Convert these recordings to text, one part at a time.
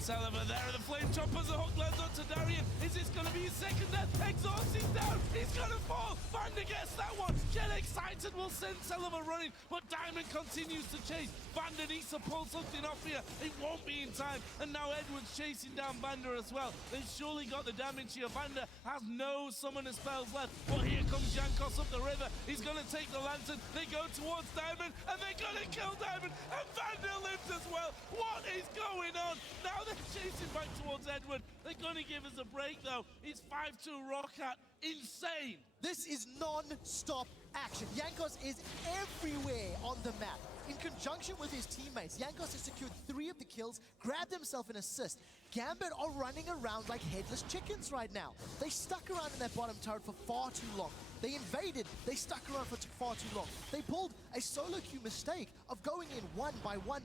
Celeber there are the flame choppers. The hook lands onto Darian. Is this going to be his second death? Exhaust is down. He's going to fall. Vander gets that one. Get excited. Will send Celeber running, but Diamond continues to chase. Vander needs to pull something off here. It won't be in time. And now Edward's chasing down Vander as well. They've surely got the damage here. Vander has no summoner spells left. But here comes Jankos up the river. He's going to take the lantern. They go towards Diamond, and they're going to kill Diamond. And Vander lives as well. What is going on? Now they're chasing back towards Edward. They're going to give us a break, though. It's 5-2 Roccat. Insane. This is non-stop action. Jankos is everywhere on the map. In conjunction with his teammates, Jankos has secured 3 of the kills, grabbed himself an assist. Gambit are running around like headless chickens right now. They stuck around in that bottom turret for far too long. They invaded, they stuck around for far too long. They pulled a solo queue mistake of going in one by one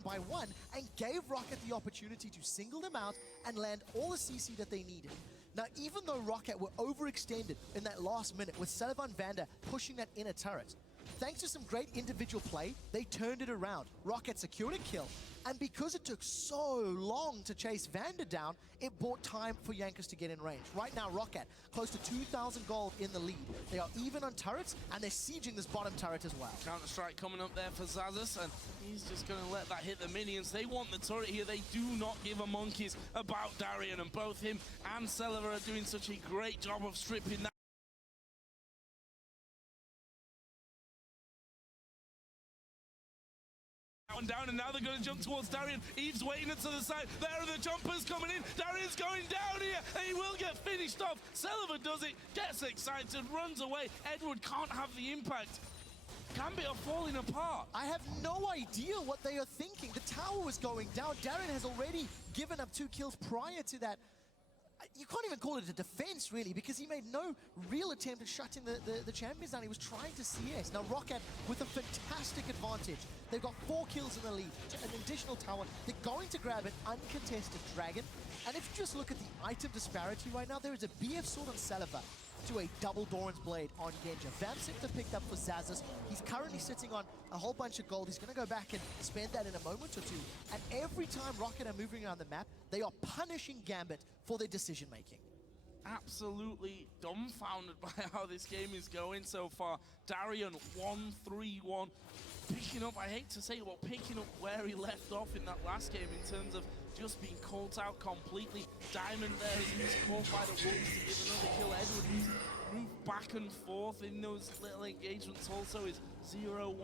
and gave Roccat the opportunity to single them out and land all the CC that they needed. Now, even though Roccat were overextended in that last minute with Sullivan Vander pushing that inner turret, thanks to some great individual play, they turned it around. Roccat secured a kill, and because it took so long to chase Vander down, it bought time for Jankos to get in range. Right now, Roccat, close to 2,000 gold in the lead. They are even on turrets, and they're sieging this bottom turret as well. Counter-strike coming up there for Zazas, and he's just going to let that hit the minions. They want the turret here. They do not give a monkeys about Darian, and both him and Celeber are doing such a great job of stripping that down, and now they're going to jump towards Darian. Eve's waiting to the side. There are the jumpers coming in. Darian's going down here, and he will get finished off. Celeber does it, gets excited, runs away. Edward can't have the impact. Gambit are falling apart. I have no idea what they are thinking. The tower was going down. Darian has already given up 2 kills prior to that. You can't even call it a defense, really, because he made no real attempt at shutting the champions down. He was trying to CS. Now, Roccat with a fantastic advantage. They've got 4 kills in the lead, an additional tower. They're going to grab an uncontested dragon. And if you just look at the item disparity right now, there is a BF sword on Celeber to a double Doran's blade on Genja. Vamsipter picked up for Zazas. He's currently sitting on a whole bunch of gold. He's going to go back and spend that in a moment or two. And every time Roccat are moving around the map, they are punishing Gambit for their decision making. Absolutely dumbfounded by how this game is going so far. Darian 1-3-1. Picking up, I hate to say it, but picking up where he left off in that last game in terms of just being caught out completely. Diamond there as he was caught by the wolves to give another kill. Edward, who's moved back and forth in those little engagements, also is 0-1-2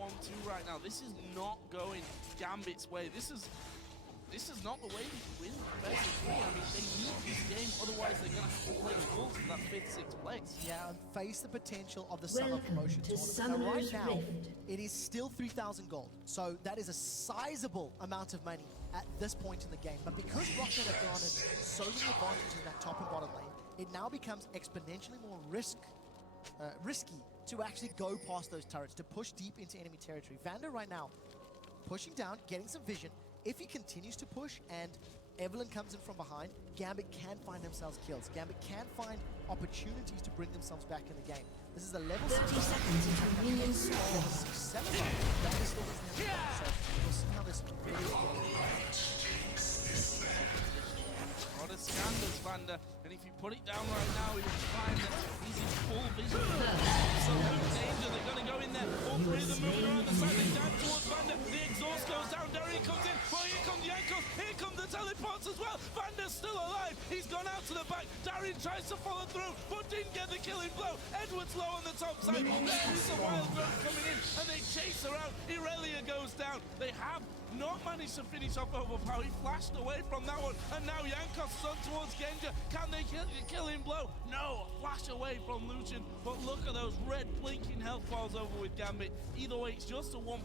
right now. This is not going Gambit's way. This is not the way you win best of 3. I mean, they need this game, otherwise they're going to have to play the Wolves in that 5th, 6th place. Yeah, and face the potential of the summer promotion tournament. Now, right now, it is still 3,000 gold, so that is a sizable amount of money at this point in the game. But because Roccat have garnered so many advantages in that top and bottom lane, it now becomes exponentially more risky to actually go past those turrets, to push deep into enemy territory. Vander right now pushing down, getting some vision. If he continues to push and Evelyn comes in from behind, Gambit can find themselves kills. Gambit can find opportunities to bring themselves back in the game. This is a level 30 seconds until minions spawn. Celeber. That is still doesn't have so we'll see how this really goes. What a scandals, Vander. And if you put it down right now, you'll find that he's in full vision. Absolute danger. They're going to go in there. All 3 of them moving around the side. They dive towards Vander. The exhaust goes down. Darian comes in. Well, here comes Jankos. Here come the teleports as well. Vander's still alive. He's gone out to the back. Darian tries to follow through, but didn't get the killing blow. Edward's low on the top side. There is a wild growth coming in, and they chase around. Irelia goes down. They have not managed to finish off Overpower. He flashed away from that one, and now Jankos is on towards Genja. Can they kill him blow? No, flash away from Lucian, but look at those red blinking health bars over with Gambit. Either way, it's just a 1-0.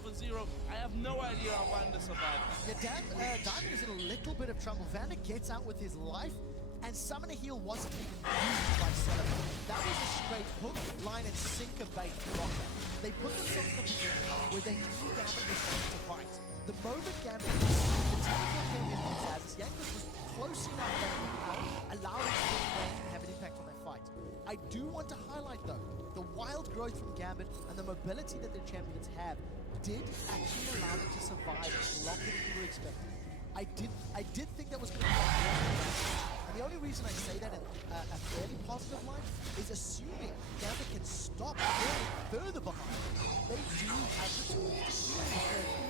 I have no idea how Vander survived. Yeah, Diamond is in a little bit of trouble. Vander gets out with his life, and Summoner Heal wasn't even used by Celeber. That was a straight hook, line, and sinker bait for Roccat. They put themselves in a position where they knew Gambit was going to fight. The moment Gambit the teleport came in from Zazas, Jankos was close enough that allowed him to get in range and have an impact on that fight. I do want to highlight, though, the wild growth from Gambit and the mobility that their champions have did actually allow them to survive longer than we were expecting. I did think that was going to be. And the only reason I say that in a fairly positive light is assuming Gambit can stop going further behind. They do have the tools to do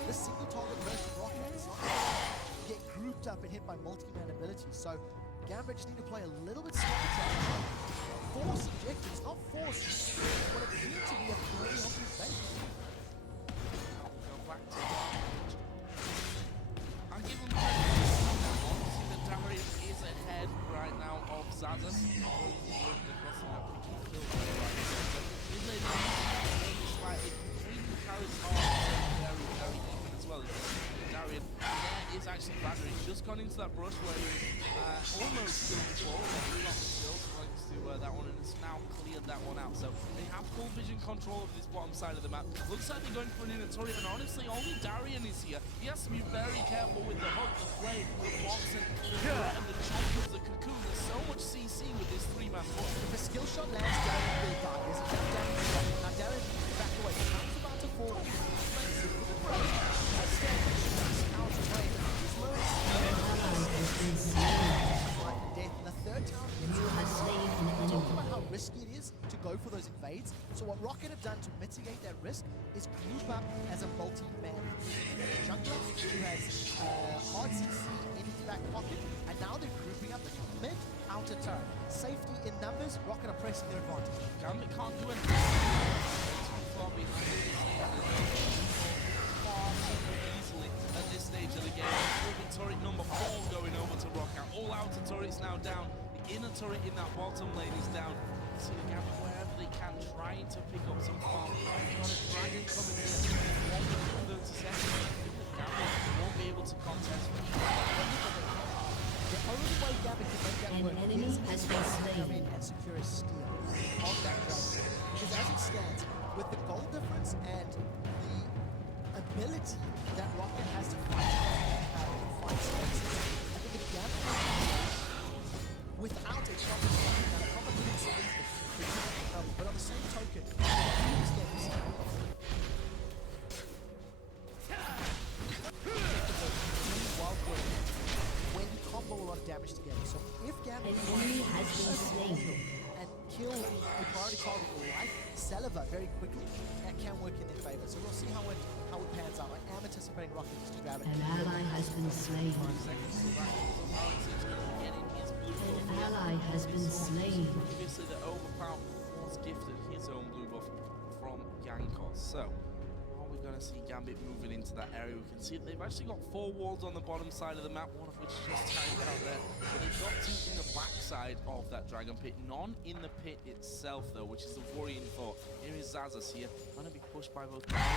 the single target burst of Rocket. It's not going to get grouped up and hit by multi-man abilities. So Gambit just need to play a little bit smarter. Force objectives, not force what appeared to be a fairly obvious base. Go back to Darkage. I'll give him credit. Obviously, the Darian is ahead right now of Zazas. Working across the map, picking kills right center. Is they despite it, Freedom carries on very, very even as well. Darian there is actually Vander. He's just gone into that brush where he almost killed before. Not still thanks to that one, and it's now cleared that one out. So they have full vision control of this bottom side of the map. Looks like they're going for an inner turret, and honestly, only Darian is here. He has to be very careful with the hook, the flame, the box, and the chunk of the cocoon. There's so much CC with this three-man push. If a skill shot lands, Darian will die. There's a damage. Now Darian back away. Comes about to fall. The third tower talking about how risky it is to go for those invades. So what Rocket have done to mitigate that risk is group up as a multi-man jungler who has hard CC in his back pocket, and now they're grouping up the mid outer turret. Safety in numbers, Rocket are pressing their advantage. Gambit can't do anything. Too far behind. Far too easily at this stage of the game. Moving turret number 4 going over to Rockout. All outer turrets now down. The inner turret in that bottom lane is down. You see the Gambit wherever they can, trying to pick up some farm. Got a dragon coming in. 1 30 seconds. Gambit won't be able to contest. The only way Gambit can make that An work enemy is has if been they come slain. in and secure a steal of that dragon. Because as it stands, with the gold difference and the ability that Rocket has to fight in fight spaces, I think if Gambit without a proper stop, now a proper lead but on the same token, when you combo a lot of damage together. So if Gambit An enemy has been slain. and kill a priority target like Saliva very quickly, that can work in their favor. So we'll see how it pans out. I am anticipating Rocket just to grab it. An ally has been slain. An ally has been slain. Obviously, the Overpower was gifted his own blue buff from Yankos. So, are we going to see Gambit moving into that area? We can see they've actually got 4 walls on the bottom side of the map, one of which is just timed out there. But they've got 2 in the back side of that Dragon Pit, none in the pit itself, though, which is the worrying thought. Here is Zazas here, going to be pushed by both Diamond.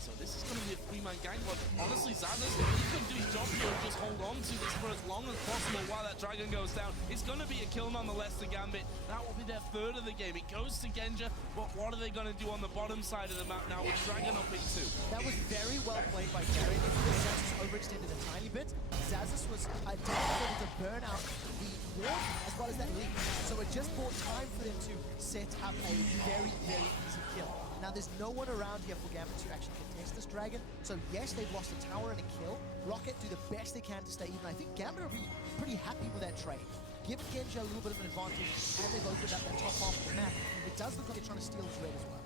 So this is going to be a 3-man gang, but honestly, Zazas, he can do his job here and just hold on to this for as long as possible while that dragon goes down. It's going to be a kill nonetheless to Gambit. That will be their 3rd of the game. It goes to Genja, but what are they going to do on the bottom side of the map now with Dragon up in 2? That was very well played by Gary. If Zazas overextended a tiny bit, Zazas was able to burn out the ward as well as that lead. So it just bought time for them to set up a very, very easy kill. Now there's no one around here for Gambit to actually contest this dragon. So yes, they've lost a tower and a kill. Rocket do the best they can to stay even. I think Gambit will be pretty happy with that trade. Give Genja a little bit of an advantage, and they've opened up that top half of the map. It does look like they're trying to steal his red as well.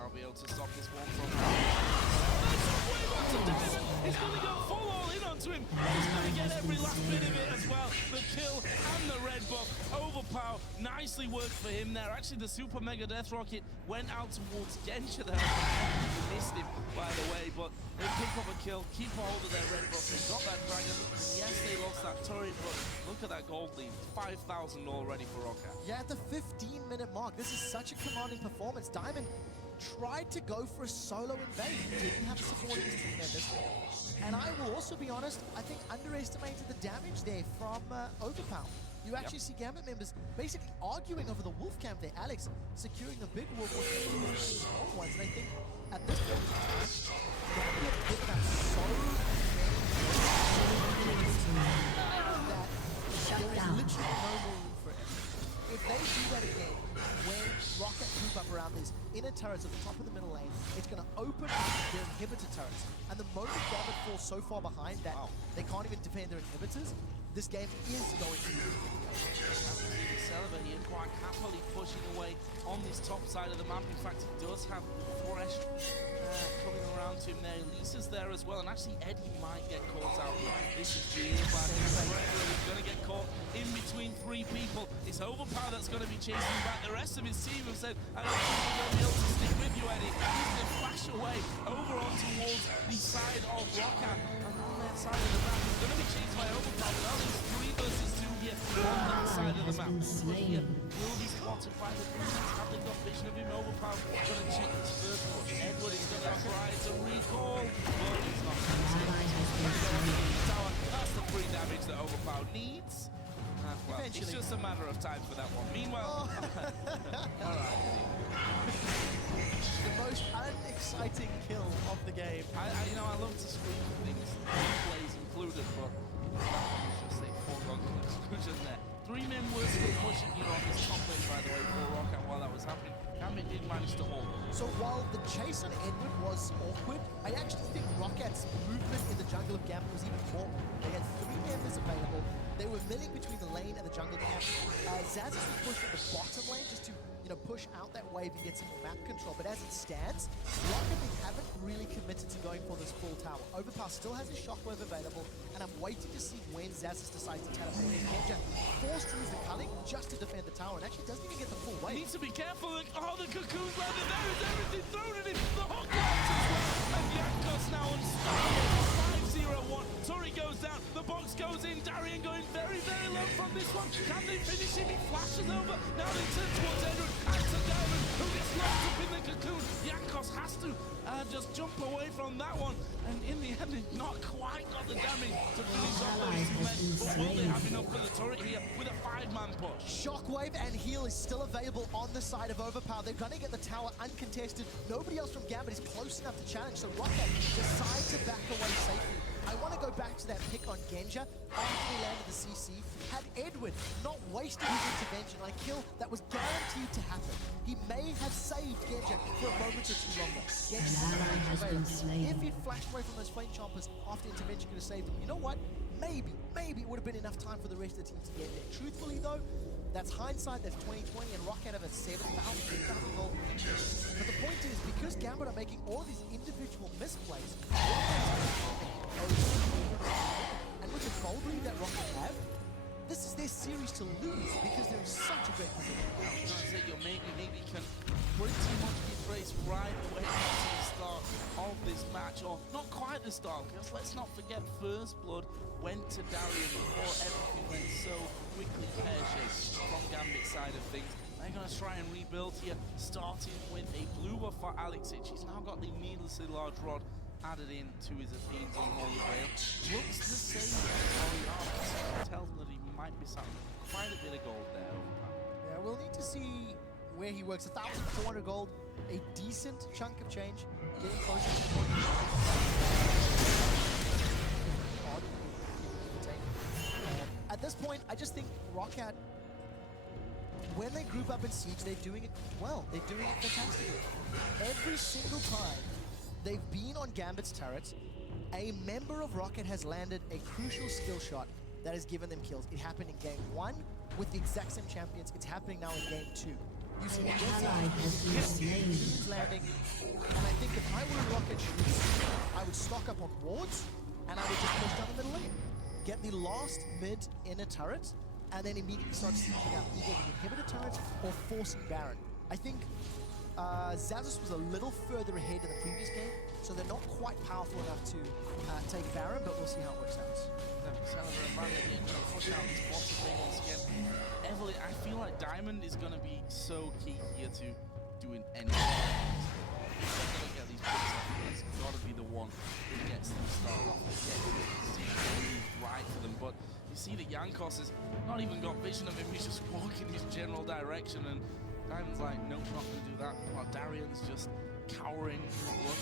I'll be able to stop this one from He's going to go full all in onto him. He's going to get every last bit of it as well. The kill and the red buff. Overpower. Nicely worked for him there. Actually, the Super Mega Death Rocket went out towards Genja there. He missed him, by the way, but they pick up a kill, keep a hold of their red buff. They got that dragon. Yes, they lost that turret, but look at that gold lead. 5,000 already for Rocket. Yeah, at the 15-minute mark, this is such a commanding performance. Diamond tried to go for a solo invade. Didn't have support his team members. And I will also be honest, I think underestimated the damage there from Overpower. You actually see Gambit members basically arguing over the wolf camp there. Alex securing the big wolf with the small ones. And I think at this point in time, Gambit have given up so many that there is literally no more room for it. If they do that again, when Rocket group up around these inner turrets at the top of the middle lane, it's going to open up their inhibitor turrets. And the moment Gambit falls so far behind that they can't even defend their inhibitors, this game is going to be Celeber here quite happily pushing away on this top side of the map. In fact, he does have Thresh coming around to him there. Lisa's there as well, and actually Eddie might get caught out here. This is real bad. He's going to get caught in between three people. It's Overpower that's going to be chasing back. The rest of his team have said, I don't think we're going to be able to stick with you, Eddie. He's going to flash away over on towards the side of Roccat. And on that side of the map, he's going to be chased by Overpower. Now there's 3 versus 2 here on that side of the map. Will be spotted by the Greens. Have they got vision of him? Overpower going to check his first push. Edward is going to try to recall, but he's not going to tower. That's the free damage that Overpower needs. Well, it's just a matter of time for that one. Meanwhile, alright. The most unexciting kill of the game. I love to scream things, plays included, but that one was just a foregone conclusion there. 3 men were still pushing here on this top lane, by the way, for Roccat while that was happening. Gambit did manage to hold. So while the chase on Edward was awkward, I actually think Rockat's movement in the jungle of Gambit was even more. They had 3 members available. They were milling between the lane and the jungle camp. Zazz was pushed at the bottom lane just to push out that wave and get some more map control. But as it stands, Rocket, they haven't really committed to going for this full tower. Overpower still has his shockwave available, and I'm waiting to see when Zazz decides to teleport in. Genja forced to use the culling just to defend the tower, and actually doesn't even get the full wave. Needs to be careful. Oh, the cocoon's landed. There is everything thrown at him. The hook lands as well. And Yankos now unstoppable. 5-0-1. Tori goes down. The box goes in. Darian going very, very low from this one. Can they finish him? He flashes over. Now they turn towards Edward. And to Diamond, who gets locked up in the cocoon. Yankos has to just jump away from that one. And in the end, it's not quite got the damage to finish off those 2 men. But will they have enough for the turret here with a 5-man push? Shockwave and heal is still available on the side of Overpower. They're going to get the tower uncontested. Nobody else from Gambit is close enough to challenge, so Rocket decides to back away safely. I want to go back to that pick on Genja after he landed the CC. Had Edward not wasted his intervention on a kill that was guaranteed to happen, he may have saved Genja for a moment or 2 longer. If he'd flashed away from those flame chompers after intervention could have saved him, you know what? Maybe it would have been enough time for the rest of the team to get there. Truthfully though, that's hindsight, that's 2020, and Rocket have a 7,000, 8,000 gold lead. But the point is, because Gambit are making all these individual misplays, and with the gold lead that Rocket have, this is their series to lose because they're in such a great position. You're maybe can pretty much be placed right away to the start of this match, or not quite the start, because let's not forget First Blood went to Darian before everything went so quickly pear-shaped from Gambit's side of things. They're going to try and rebuild here, starting with a blue buff for Alexic. He's now got the needlessly large rod added in to his Athene's Unholy Grail. Looks the same as Oriana. Tells me that he might be something. Quite a bit of gold there. Yeah, we'll need to see where he works. 1,400 gold, a decent chunk of change. Getting closer to the point. At this point, I just think Roccat, when they group up in Siege, they're doing it well. They're doing it fantastically. Every single time they've been on Gambit's turrets, a member of Rocket has landed a crucial skill shot that has given them kills. It happened in game 1 with the exact same champions. It's happening now in game 2. You see landing, and I think if I were Rocket shooters, I would stock up on wards, and I would just push down the middle lane. Get the last mid inner turret, and then immediately start sieging out either the inhibitor turret or forcing Baron. I think Zazz was a little further ahead in the previous game, so they're not quite powerful enough to take Baron, but we'll see how it works out. Celeber and Baron again trying to push out this bottom lane once again. Heavily, I feel like Diamond is going to be so key here to doing anything. If they're going to get these picks off, it's got to be the one that gets them started off right for them. But you see that Yankos has not even got vision of him. He's just walking his general direction, and Diamond's like, nope, not going to do that. While Darian's just cowering in the blood.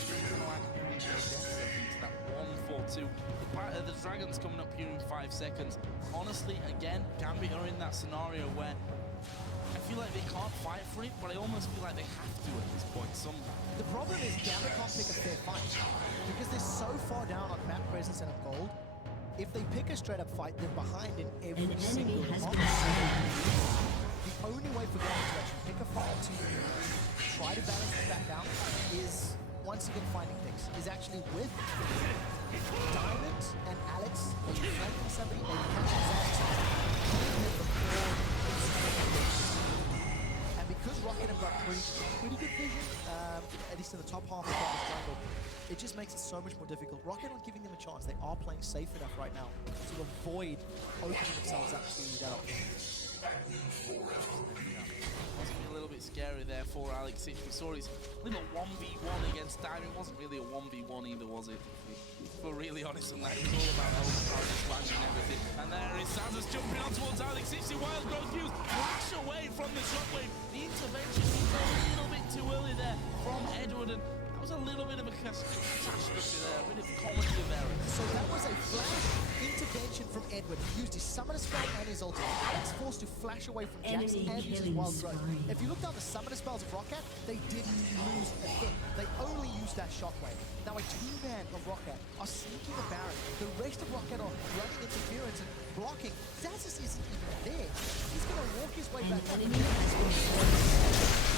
That 1-4-2. The Dragon's coming up here in 5 seconds. Honestly, again, Gambit are in that scenario where I feel like they can't fight for it, but I almost feel like they have to at this point somehow. The problem is Gambit can't pick a fair fight because they're so far down on map presence and on gold. If they pick a straight up fight, they're behind in every An single enemy has box. been slain. The only way for Gambit to actually pick a fight to try to balance it back out is once again finding picks. Is actually with Diamond and Alex, maybe flanking somebody, maybe catching Zax, and because Rocket have got pretty good vision, at least in the top half of the jungle, it just makes it so much more difficult. Rocket aren't giving them a chance. They are playing safe enough right now to avoid opening themselves up to that opportunity. Must be a little bit scary there for Alex. We saw his little 1v1 against Diamond. It wasn't really a 1v1 either, was it? If we're really honest on that, it was all about overpower, just landing everything. And there is Sazas jumping on towards Alex. 60 wild growth views. Flash away from the shockwave. The intervention is a little bit too early there from Edward. And that was a little bit of a catastrophe there, a bit of comedy of error. So that was a flash intervention from Edward. He used his summoner spell and his ultimate. Alex forced to flash away from Jax Enemy and his killing wild growth. spree. If you look down the summoner spells of Rocket, they didn't lose a thing. They only used that shockwave. Now a two-man of Rocket are sneaking the Baron. The rest of Rocket are running interference and blocking. Zazus isn't even there. He's going to walk his way An back up. enemy has been slain.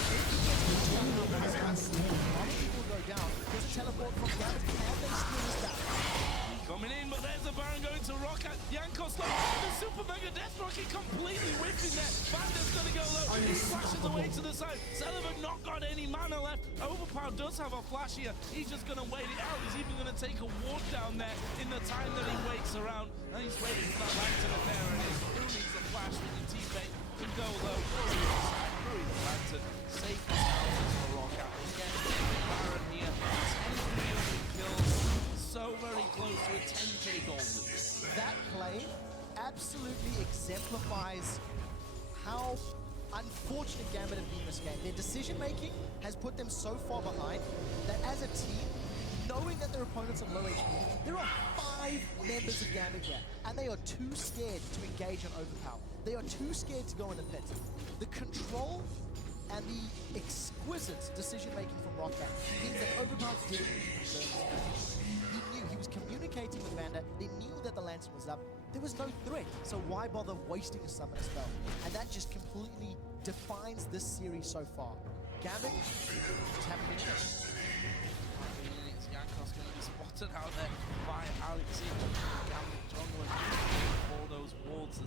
An enemy has been slain. A lot of people go down. There's a teleport from Gambit. Can they steal this back? Coming in, but there's the Baron going to Rocket. Yanko stop. The Super Mega Death Rocket completely whipping there. Banda's going to go low. He flashes away to the side. Sullivan not got any mana left. Overpower does have a flash here. He's just going to wait it out. He's even going to take a ward down there in the time that he waits around. And he's waiting for that lantern to there it is. Who needs a flash with your teammate? Can go low. Throwing the lantern. Safe as houses for Rocket. Again, Baron here. 10 kills. So very close to a 10k goal lead. That play absolutely exemplifies how unfortunate Gambit have been this game. Their decision making has put them so far behind that as a team, knowing that their opponents are low HP, there are 5 members of Gambit here, and they are too scared to engage on overpower. They are too scared to go in the pit. The control and the exquisite decision making from Rocket means that overpower didn't he was communicating with Vanda. They knew that the lantern was up. There was no threat, so why bother wasting a summoner spell? And that just completely defines this series so far. Gambit just haven't been in it. Yanko's going to be spotted out there by Alex. Gambit jungler all those wards.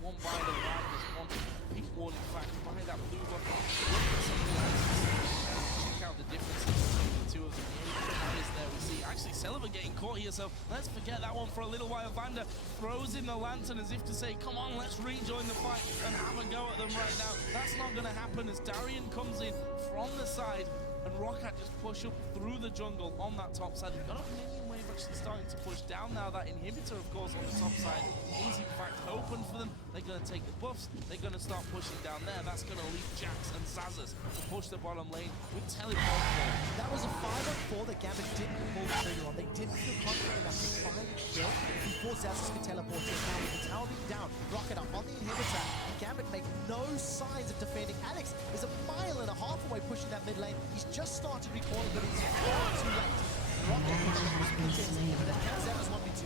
One by the Riders, one pink ward in fact, by that blue one. Check out the difference between the two of them. Is there we see actually Sullivan getting caught here, so let's forget that one for a little while. Vanda throws in the lantern as if to say, come on, let's rejoin the fight and have a go at them right now. That's not going to happen as Darian comes in from the side and Rocket just push up through the jungle on that top side. They've got a minion wave actually starting to push down now. That inhibitor, of course, on the top side is in fact open for them. They're going to take the buffs. They're going to start pushing down there. That's going to leave Jax and Zazas to push the bottom lane with teleport. That was a 5-on-4 that Gambit didn't pull the trigger on. They didn't feel confident enough to find the kill before Zazas could teleport in. Now with the tower being down, Rocket up on the inhibitor. Gambit make no signs of defending. Alex is a mile and a half away pushing that mid lane. He's just started recalling, but it's far too late. Rocket can Zazas 1v2.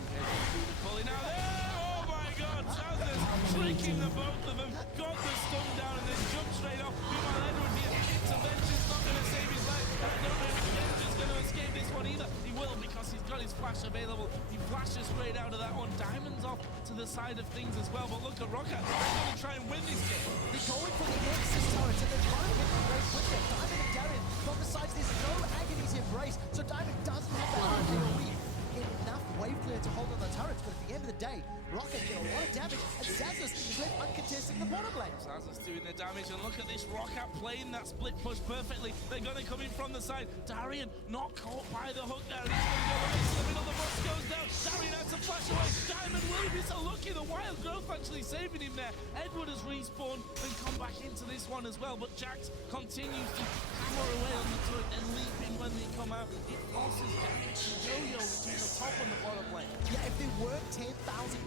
Pulling out there. Oh my god, Zazas tricking the both of them. Got the stun down and then jumped straight off. Meanwhile, Edward here. Intervention's not going to save his life. I don't know if Genji's going to escape this one either. He will because he's got his flash available. He flashes straight out of that one. Diamond's off to the side of things as well. But look at Rocket. They're going to try and win this game. They're going for the Nexus turrets and they're trying to get the race with them. Diamond and Darren from the sides. There's no Agony's embrace. So Diamond doesn't have that AoE. Get enough wave clear to hold on the turrets. But at the end of the day, Rocket get a lot of damage and Zazas is left uncontested in the bottom lane. Zazas doing the damage and look at this Rocket playing that split push perfectly. They're going to come in from the side. Darian not caught by the hook there. He's going to go right to the middle. The box goes down. Darian has to flash away. Diamond will be so lucky. The wild growth actually saving him there. Edward has respawned and come back into this one as well, but Jax continues to hammer away on the turret and leaping when they come out. It forces Gambit to yo-yo between the top and the bottom lane. Yeah, if they weren't 10,000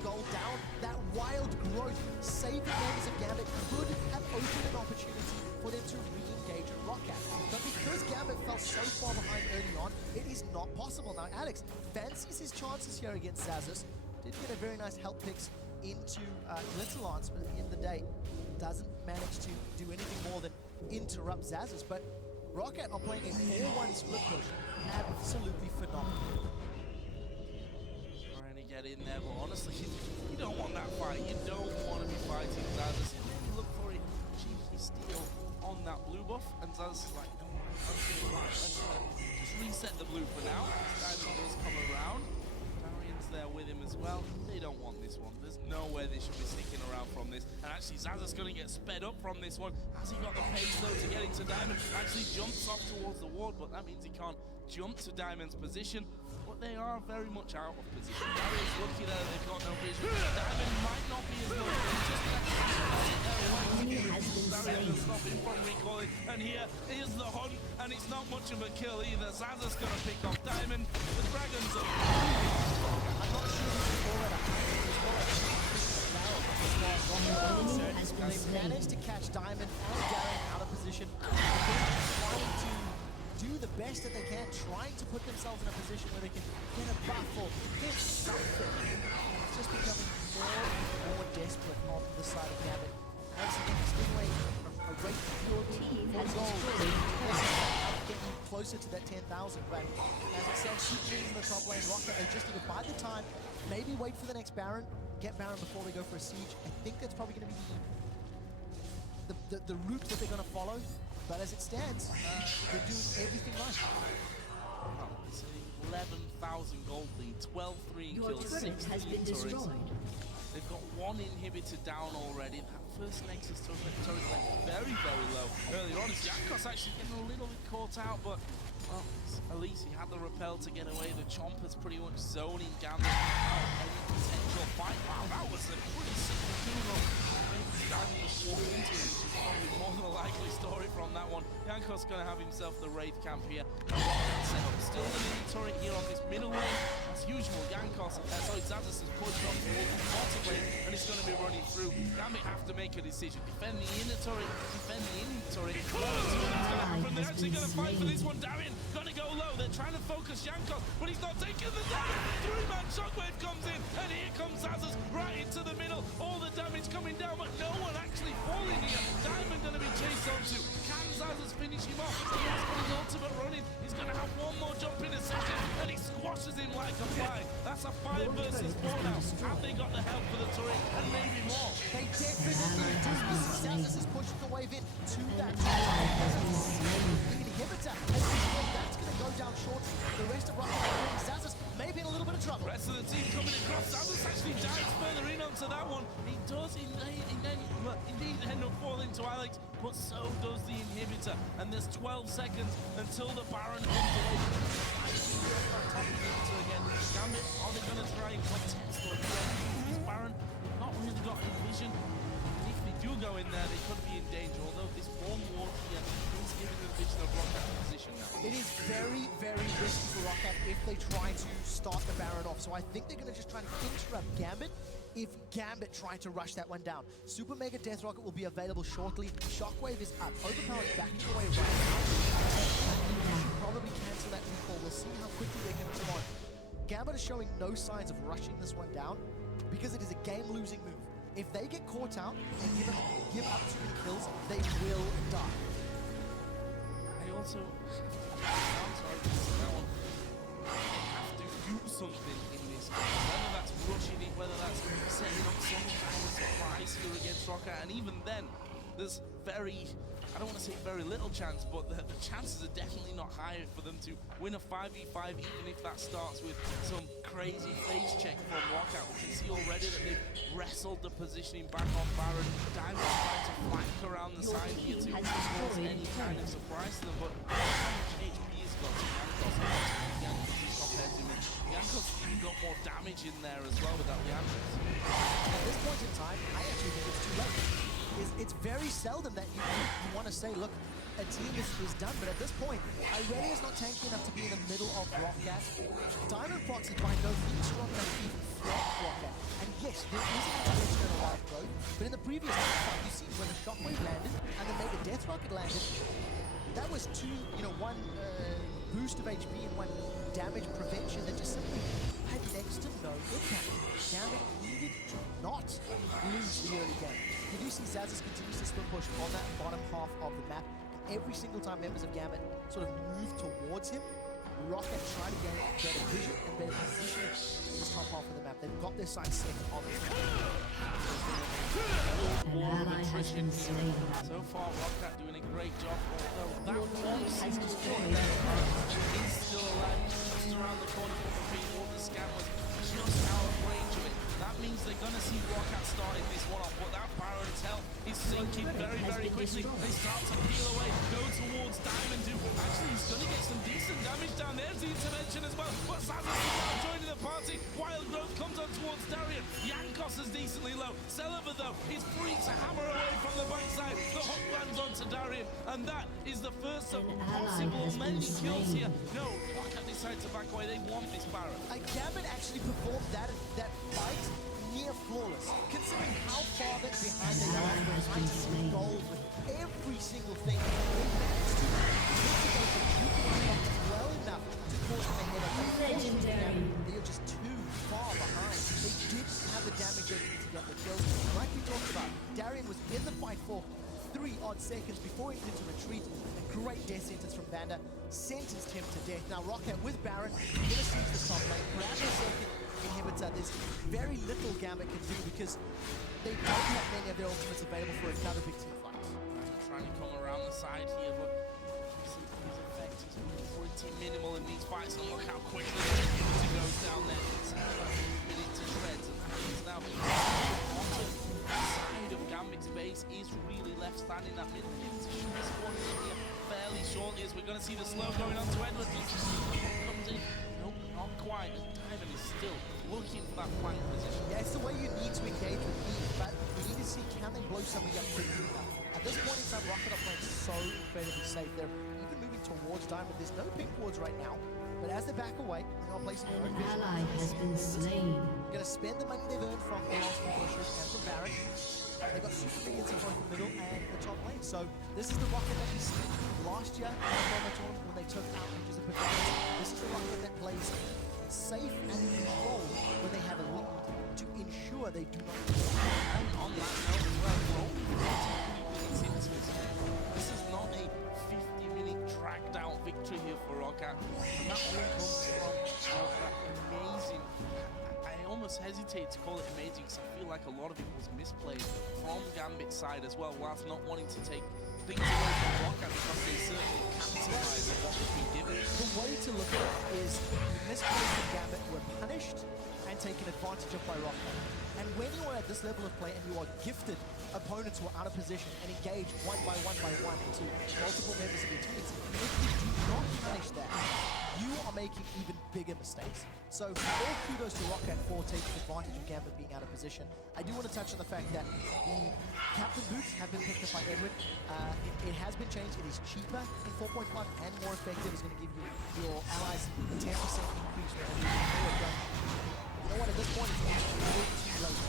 gold down, that wild growth saving members of Gambit could have opened an opportunity for them to re-engage a Roccat. But because Gambit fell so far behind early on, it is not possible. Now, Alex fancies his chances here against Xazus. Did get a very nice help picks into Glitterlance, but at the end of the day, doesn't manage to do anything more than interrupt Xazus. But Roccat are playing a 4-1 split push. Absolutely phenomenal. Trying to get in there, but honestly, you don't want that fight. You don't want to be fighting Xazus. You maybe look for a cheeky steal on that blue buff, and Xazus is like, no, let's just reset the blue for now. Diamond does come around. Darian's there with him as well. They don't want this one. There's no way they should be sticking around from this. And actually, Xazus going to get sped up from this one. Has he got the pace though to get into Diamond? Actually jumps off towards the ward, but that means he can't jump to Diamond's position. But they are very much out of position. Darian's lucky there that they've got no vision. Diamond might not be as low. He's just going to Darian to stop him from recoiling. And here is the hunt, and it's not much of a kill either. Xazus going to pick off Diamond. The Dragon's up. I'm not sure if he's already They've managed to catch Diamond and Darian out of position. They're trying to do the best that they can, trying to put themselves in a position where they can get a buff or get something. It's just becoming more and more desperate on the side of Gambit. Once again, Stingray, a rate purely for gold. Getting closer to that 10,000, but as it says, keep in the top lane. Roccat, they just need to bide the time, maybe wait for the next Baron, get Baron before they go for a siege. I think that's probably going to be the route that they're going to follow. But as it stands, they're doing everything right. It's an 11,000 gold lead, 12-3 Your kills, turret 16 has been turrets. destroyed. They've got one inhibitor down already. That first Nexus turret went very, very low earlier on. Jankos actually getting a little bit caught out, but well, at least he had the repel to get away. The Chomper's pretty much zoning Gambit out any potential fight. Wow, that was a pretty simple funeral. Diamond just walked into it, which is probably more than a likely story from that one. Jankos going to have himself the Wraith camp here. Set up still the mini turret here on this middle lane. As usual, Xazus has pushed on towards the bottom lane, and he's going to be running through. Gambit have to make a decision. Defend the inner turret, defend the inner turret. What's going to happen? They're actually going to fight for this one. Darian going to go low. They're trying to focus Jankos, but he's not taking the damage. Three-man shockwave comes in, and here comes Xazus right into the middle. All the damage coming down, but no one actually falling here. Diamond going to be chased onto. Can Xazus finish him off? He has got his ultimate running. He's going to have one more jump in a second, and he squashes him like a fly. That's a 5 versus 4 now. Have they got the help for the turret? And maybe more. They definitely do. Xazus is pushing the wave in to that inhibitor. That's going to go down shortly. The rest of Roccat, Xazus may be in a little bit of trouble. Rest of the team coming across. Xazus actually dives further in onto that one. He does indeed end up falling to Alex, but so does the inhibitor. And there's 12 seconds until the Baron comes away. Again, Gambit, are they going to try and contest or this Baron? Not really got any vision. And if they do go in there, they could be in danger. Although this warm ward here is giving them vision of Roccat position now. It is very, very risky for Roccat if they try to start the Baron off. So I think they're going to just try to interrupt Gambit if Gambit try to rush that one down. Super Mega Death Rocket will be available shortly. Shockwave is up. Overpowered backing away right now. Should probably cancel that recall. We'll see how quickly they can respond. Gambit is showing no signs of rushing this one down because it is a game-losing move. If they get caught out and give up too many kills, they will die. I also have to do something in this game. Whether that's rushing it, whether that's setting up some kind of surprise here against Roccat, and even then, there's I don't want to say very little chance, but the chances are definitely not high for them to win a 5v5, even if that starts with some crazy face check from Roccat. We can see already that they've wrestled the positioning back on Baron. Diamond trying to flank around the side here to cause any kind of surprise to them, but how much HP has got to Jankos compared to him? Jankos even got more damage damage in there as well with that Leandros. At this point in time, I actually think it's too late. It's very seldom that you want to say, look, a team is done, but at this point, Irelia is not tanky enough to be in the middle of Roccat. Diamond Proxy by no means strong enough to even threat Roccat. And yes, there is an advantage to live growth, but in the previous fight, you see when the Shockwave landed and the Mega Death Rocket landed, that was one boost of HP and one damage prevention that just simply had next to no impact. Gambit needed to not lose the early game. You do see Zazas continues to split push on that bottom half of the map. And every single time members of Gambit sort of move towards him, Rocket try to gain better vision and better position in this top half of the map. They've got their sights set on this map. An ally has been slain. So far, Rocket doing a great job, although that Your one team has single destroyed shot is still alive, just around the corner from the people. The scan was just out of range of it. That means they're going to see Rocket starting this one off, but that Baron's health is sinking very, very quickly. They start to peel away, go towards Diamond, who actually he's going to get some decent damage down there. There's the intervention as well, but Zazas is now joining the party. Wild Growth comes on towards Darian. Jankos is decently low. Celeber, though, is free to hammer away from the backside. The hook lands onto Darian, and that is the first of possible many kills here. No, Rocket decide to back away. They want this Baron. Gambit actually performed that fight near flawless, considering how far that behind they are for items gold with every single thing. They managed to mitigate the Rocket well enough to cause them ahead of them. Legendary. They are just too far behind. They didn't have the damage they needed to get the kills. Like we talked about, Darian was in the fight for 3 odd seconds before he needed to retreat. A great death sentence from Vanda sentenced him to death. Now Rocket with Baron, gonna seize the top lane, grab a second inhibitor. There's very little Gambit can do because they don't have many of their ultimates available for another big team fight. Trying to come around the side here, but his effect is pretty minimal in these fights. And look how quickly the inhibitor goes down there. It's a minute to shreds, and that is now the bottom side of Gambit's base is really left standing. That middle inhibitor should be spawning in here fairly shortly, as we're going to see the slow going on to Edward. Comes in. Nope, not quite. Diamond is still looking for that flank position. Yeah, it's the way you need to engage with Eve, but we need to see can they blow somebody up quickly enough. At this point in time, Rocket are playing so incredibly safe. They're even moving towards Diamond. There's no pink wards right now, but as they back away, they're not placing their own An vision. ally has been slain. They're going to spend the money they've earned from the last few pushes and from Baron. They've got super minions in both the middle and the top lane. So this is the Rocket that we see last year in the tournament when they took out Ninjas and Patriots. This is the Rocket that plays safe and controlled when they have a lead to ensure they do not lose. And on that note as well, we're only 40 minutes into this. This is not a 50-minute dragged out victory here for Rocket. And that all comes from that amazing, I almost hesitate to call it amazing because I feel like a lot of it was misplayed from Gambit's side as well, whilst not wanting to take things away from Rocket because they certainly capitalized on what was being given. The way to look at it is misplays from Gambit were punished and taken advantage of by Rocket. And when you are at this level of play and you are gifted opponents who are out of position and engage one by one into multiple members of your teams, if you do not punish that, you are making even bigger mistakes. So all kudos to Rocket for taking advantage of Gambit being out of position. I do want to touch on the fact that the Captain Boots have been picked up by Edward. It has been changed. It is cheaper in 4.5 and more effective. It's going to give your allies a 10% increase when they use forward gun. You know what, at this point it's way too late.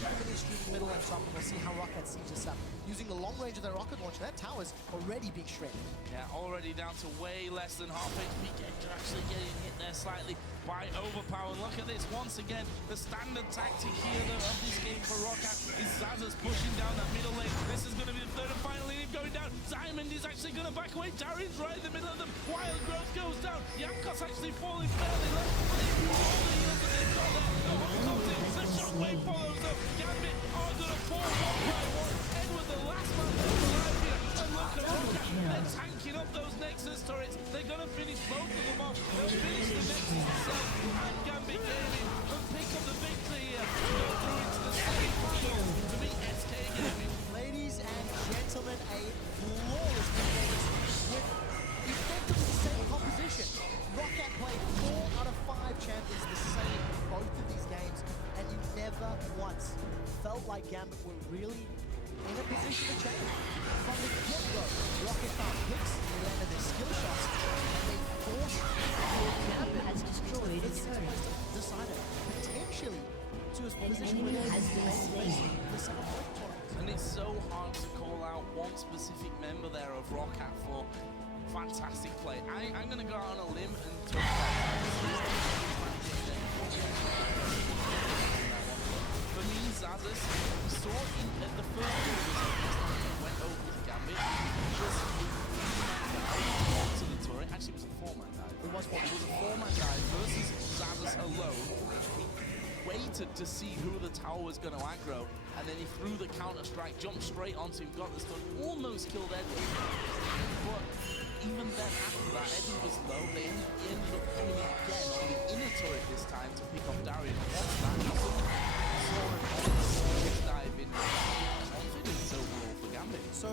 Super mini streaming middle and top, and we'll see how Rocket sieges up. Using the long range of their rocket launcher, that tower's already being shredded. Yeah, already down to way less than half HP. They're actually getting hit there slightly by Overpower. And look at this, once again, the standard tactic here of this game for Rocket is Zazas pushing down that middle lane. This is going to be the third and final lane going down. Diamond is actually going to back away. Darian's right in the middle of them. Wild Growth goes down. Jankos actually falling fairly low. But if you roll the heals that they've got there, the hook comes in. The shockwave follows up. Gambit are going to fall one by one. Edward, the last man alive here. And look at Rocket. They're tanking up those Nexus turrets. They're going to finish both of them off. They'll finish the Nexus itself. And Gambit Gaming will pick up the victory here. Go through into the semi-final to meet SK Gaming. Ladies and gentlemen, a flawless performance with effectively the same composition. Rocket played 4 out of 5 champions the same both of like Gambit were really in a position to change. From the get-go, Rocket found picks, they landed their skill shots, and they forced Gambit has destroyed a turret. decided potentially to a An position where enemy they has been slain. the summer break tournament. And it's so hard to call out one specific member there of Roccat for fantastic play. I'm going to go out on a limb and talk about for me, Zazas, we saw at the first game went over with Gambit, just to the turret. Actually, it was a 4-man dive. It was a 4-man dive versus Zazas alone. He waited to see who the tower was going to aggro, and then he threw the counter-strike, jumped straight onto him, got the stun, almost killed Edward. But even then, after that, Edward was low. They ended up coming in again on the inner turret this time to pick off Darian. And once that happened, saw him dive in confidence overall for Gambit. So,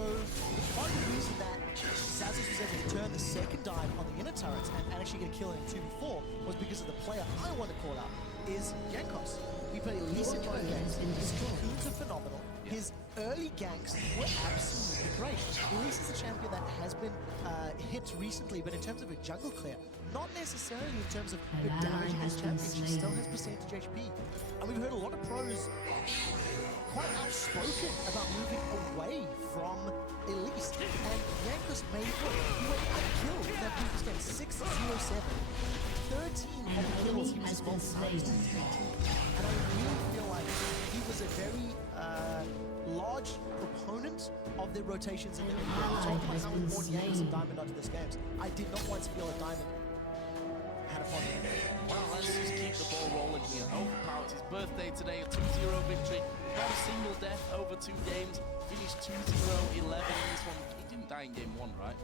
part of the reason that Zazas was able to turn the second dive on the inner turrets and actually get a kill in 2v4 was because of the player I want to call out is Jankos. He played Elise in both games. His cocoons are phenomenal. His early ganks were absolutely great. Elise is a champion that has been hit recently, but in terms of a jungle clear, not necessarily in terms of her damage in this champion. She still has percentage HP. And we've heard a lot of pros quite outspoken about moving away from Elise. And Jankos made it work. He went unkilled in that previous game, 6-0-7. 13 of the kills he was multi-times to 13. And I really feel like he was a very large proponent of the rotations in the game. We talked about how important Jankos and Diamond are to this games. I did not once feel that Diamond had a problem. Well, let's just keep the ball rolling here. Overpower, it's his birthday today, a 2-0 victory. Not a single death over 2 games. Finished 2-0-11 in this one. He didn't die in game 1, right?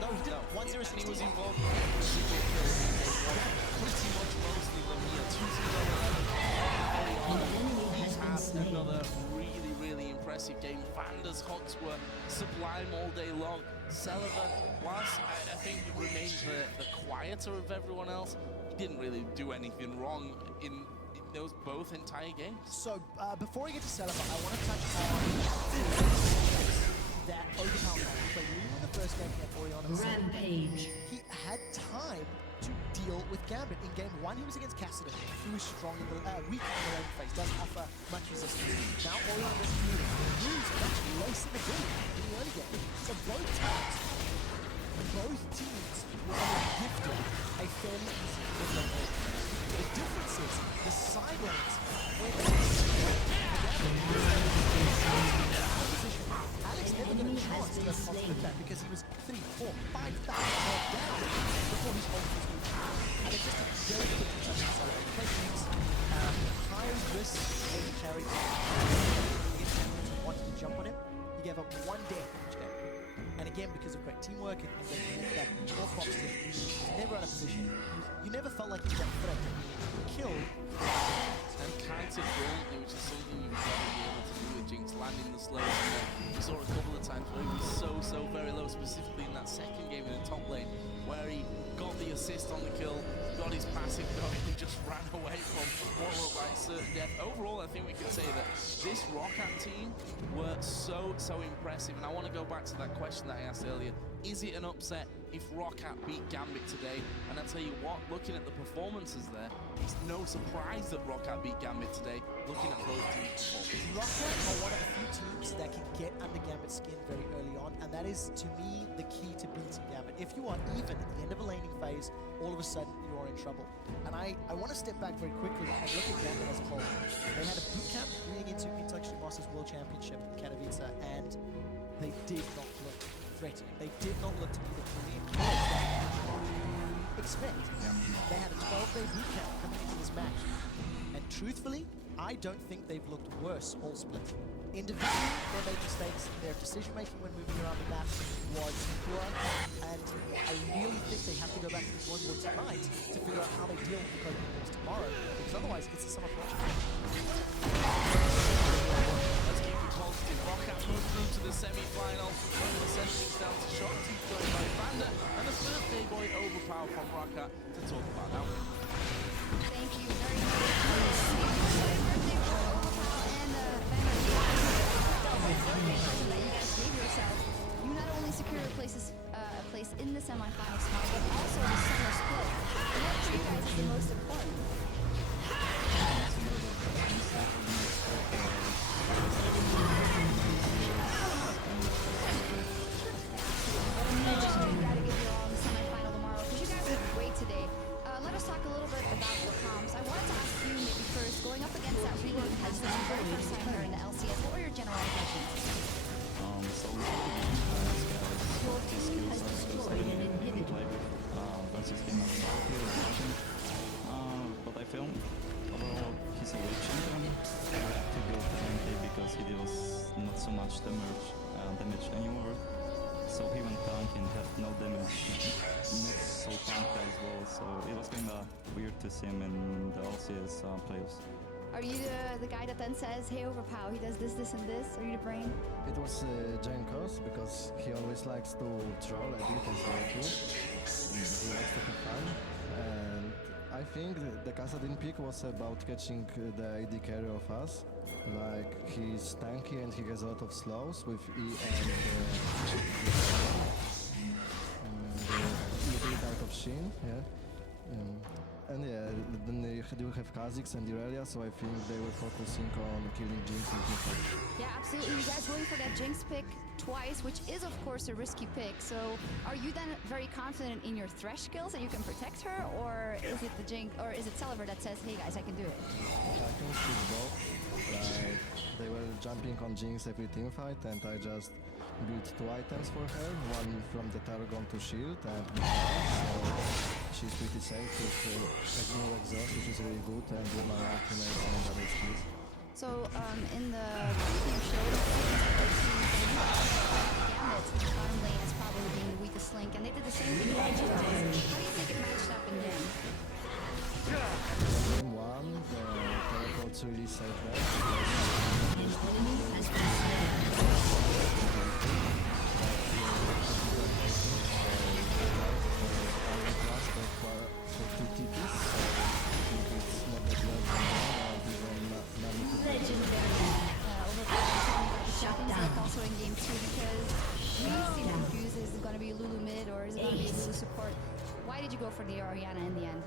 No, he didn't. 1-0-16. And he was involved in every single kill in game 1. Pretty much mostly Lamia, 2-0-11. He had another really impressive game. Vander's Hawks were sublime all day long. Sullivan, whilst I think he remained the quieter of everyone else, he didn't really do anything wrong in those both entire games. So, before we get to Sullivan, I want to touch on that overpower match. He played Lulu in the first game against Orion. Rampage. He had time to deal with Gambit. In game 1, he was against Cassidy, who is strong in the weak in the lane phase, doesn't offer much resistance. Now Orion doesn't need it. He's much less in the game in the early game. So both teams were gifted a fairly easy win. The difference is the side lanes where Alex never got a chance to go split that because he was 3, 4, 5,000 down before his ult was moved. And it's just a very quick touch to Sullivan. Plays high risk early carry against champions who wanted to jump on him. He gave up 1 death each game. And again, because of great teamwork and that more props to him, he was never out of position. You never felt like he was that threat to be killed. And countered brilliantly, which is something you've got to be able to do with Jinx, landing the slows. We saw a couple of times where he was so very low, specifically in that second game in the top lane, where he got the assist on the kill, got his passive going, and just ran away from what looked like certain death. Overall, I think we can say that this Roccat team were so impressive, and I want to go back to that question that I asked earlier. Is it an upset if Roccat beat Gambit today? And I tell you what, looking at the performances there, it's no surprise that Roccat beat Gambit today, looking at both teams' performances. Roccat are one of the few teams that can get under Gambit's skin very early on, and that is, to me, the key to beating Gambit. If you are even at the end of a laning phase, all of a sudden you are in trouble. And I want to step back very quickly and look at Gambit as a whole. They had a boot camp leading into Intellectual Masters World Championship in Katowice, and they did not look threatening. They did not look to be the brilliant players that you expect. They had a 12-day boot camp coming into this match. And truthfully, I don't think they've looked worse all split. Individually, they made mistakes. Their decision-making when moving around the map was poor. And I really think they have to go back to the drawing board tonight to figure out how they deal with the Kobe Wars tomorrow. Because otherwise, it's a summer project. Let's keep it positive. Roccat moved through to the semi-final. The sendings down to Shock, joined by Vander, and a birthday boy overpower from Roccat to talk about that one. Thank you very much. Happy birthday for Overpower and Vander. That's the most important. You gotta give your all in the semifinal tomorrow because you guys look great today. Let us talk a little bit about the comms. I wanted to ask you maybe first, going up against that rework has been your very first time here in the LCS. What were your general impressions? So we have the game guys, his skills are so steady and play versus him as but I feel overall he's a weak champion. I have to go to MK because he deals not so much damage anymore. So he went tank and had no damage, not so tanked as well. So it was kinda weird to see him in the LCS playoffs. Are you the guy that then says, hey, Overpow, he does this, this, and this? Are you the brain? It was Jankos because he always likes to troll a bit as well too. He likes to have fun. And I think the Kassadin pick was about catching the AD carry of us. Like he's tanky and he has a lot of slows with E and the build out of Shin, yeah. And yeah, then they do have Kha'Zix and Irelia, so I think they were focusing on killing Jinx and Jinx. Yeah, absolutely. You guys going for that Jinx pick twice, which is of course a risky pick. So are you then very confident in your Thresh skills that you can protect her, or is it the Jinx, or is it Celeber that says, hey guys, I can do it? I think it's both. Like, they were jumping on Jinx every team fight, and I just built 2 items for her, one from the Targon to shield, and so she's pretty safe with a new exhaust, which is really good, and with my ultimate and other skills. So in the preview show, Gambit bottom lane as probably being the weakest link, and they did the same thing. How do you think it matched up in game? Game 1, the teleports really saved that. Also in game 2 because we seem confused. Is it going to be Lulu mid or is it going to be Lulu support? Why did you go for the Orianna in the end?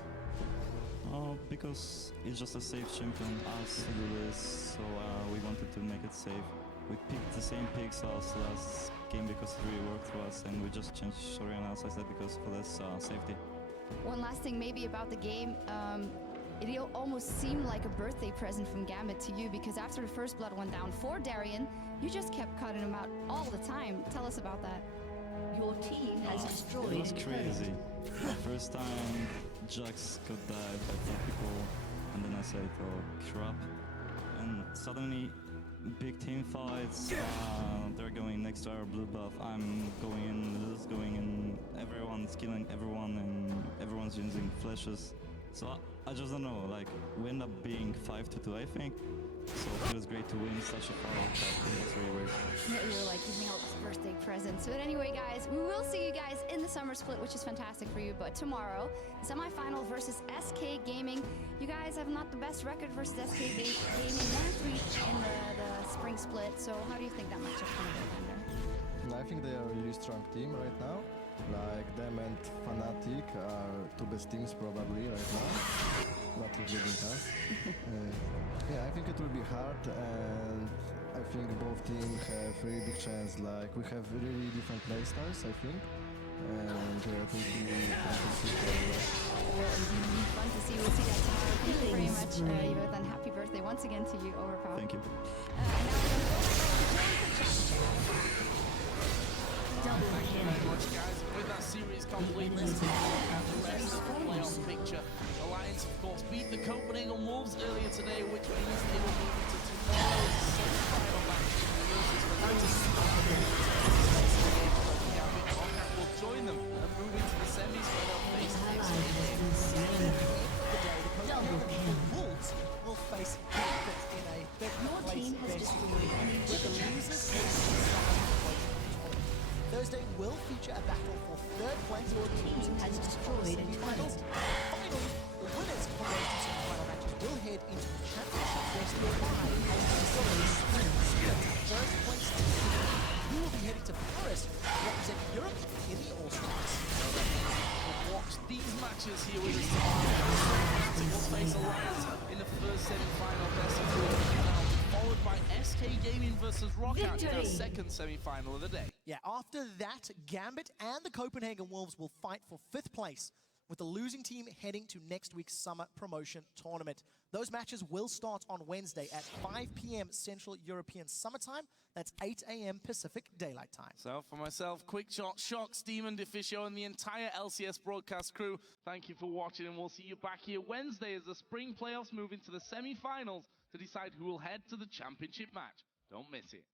Because it's just a safe champion as Lulu is, so we wanted to make it safe. We picked the same picks as last game because it really worked for us, and we just changed Orianna, as I said, because for this safety. One last thing maybe about the game. It almost seemed like a birthday present from Gambit to you because after the first blood went down for Darien, you just kept cutting him out all the time. Tell us about that. Your team has destroyed. It was crazy. First time Jax got died by 4 people, and then I said, oh crap. And suddenly, big team fights, they're going next to our blue buff, I'm going in, Lulu's going in, everyone's killing everyone, and everyone's using flashes. So I just don't know, like, we end up being 5-2, I think. So it was great to win such a fight, but it was really weird. You were like, give me all this birthday presents. But anyway, guys, we will see you guys in the summer split, which is fantastic for you. But tomorrow, semifinal versus SK Gaming. You guys have not the best record versus SK Gaming. 1-3 in the spring split. So how do you think that matchup is going to go down? I think they are a really strong team right now. Like them and Fnatic are 2 best teams probably right now, not including us. Yeah, I think it will be hard, and I think both teams have really big chance. Like we have really different playstyles, I think, and it will be fun to see. Fun to see. We'll see that tomorrow. Thank you very much, Yvette, and happy birthday once again to you, Overpower. Thank you. Thank you very much, guys. With that series complete, let's take a look at the rest of the playoff picture. Alliance, of course, beat the Copenhagen Wolves earlier today, which means they will move into tomorrow's semi-final match versus Fnatic. Gambit will join them and move into the semis where they'll face The Wolves will face Gambit in a third-place best with the losers Thursday will feature a battle for third place. Your team has destroyed semi-finals. Finally, the winners of those 2 semi-final matches will head into the championship West whereby first place team who will be heading to Paris to represent Europe in the All-Stars. Watch these matches here with us. Fnatic will face Alliance in the first semi-final best of 3 round, followed by SK Gaming versus Rockout in our second semi-final of the day. Yeah, after that, Gambit and the Copenhagen Wolves will fight for 5th place, with the losing team heading to next week's summer promotion tournament. Those matches will start on Wednesday at 5 p.m. Central European Summertime. That's 8 a.m. Pacific Daylight Time. So for myself, Quick Shot, Shox, Demon, Deficio, and the entire LCS broadcast crew, thank you for watching, and we'll see you back here Wednesday as the spring playoffs move into the semi-finals to decide who will head to the championship match. Don't miss it.